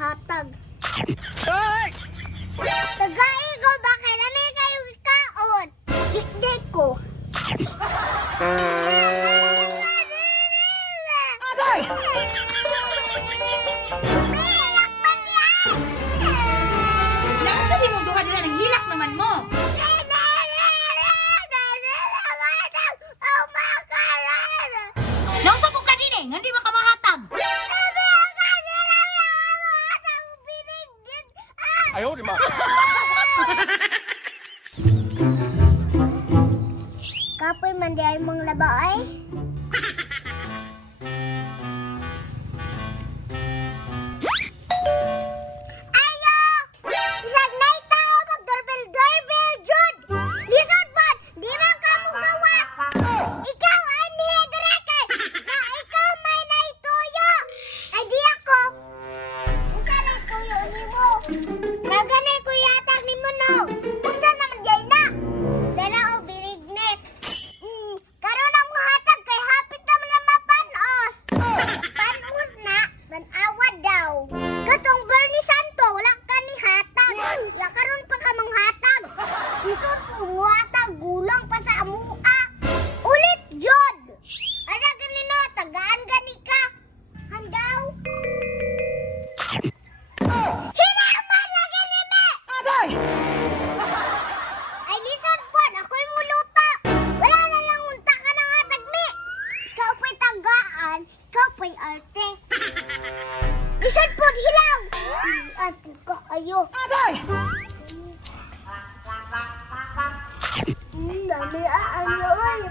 manghatag. Ay! Tagaigo ba kailan kayo kaon? Dikdik ko. Agay! Hilak man yan! Nasa di mo duha dila ng hilak naman mo. Nausa po ka din nga di makamahatag. Ayaw, di ma. Kapoy man di ay mong labaay. Ayo! Isag na itaw mag-doorbell jud. Lisod pod, di man ka mo gawas. Ikaw anhi dire kay na ikaw may naituyo. Ay di ako. Usa na tuyo nimo. Naganay ko yatag nimo no. Usa naman jay na. Dala o birignet. Karon ang hatag kay hapit na man mapanos. Panos na, manawad daw. Katong Bernie Santo, wala ka ni hatag. Ya karon pa ka manghatag. Isod ko mo hatag, gulang pa sa amua. Ulit, Jod. Ano ganino, tagaan gani ka. Handaw. Hinaman lagi ni me. Agay! Ay, listen po, ako'y muluto. Wala na lang unta ka ng hatag, mi. Ikaw po'y tagaan, ikaw po'y arte. Listen po, hilaw. Ate ka kayo. Agay! Dami ano, oy.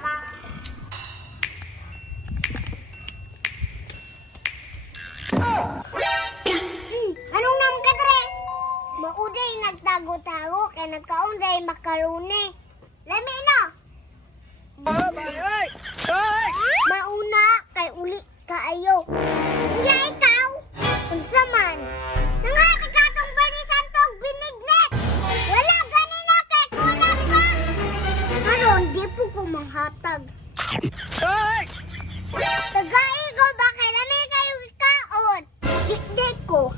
Anong nam ka, Tre? Mauday nagtago-tago kay nagkaunday makarune. Lami no? Ay! Ay! Mauna kay uli kaayo. Nga ikaw, unsa man? Nanghatag ka tong Bernie Santo og binignet. Wala ganina kay kulang pa. Karon di po ko manghatag. Ay! Tagaigo ba kailan kayo kaon? Dikdik ko.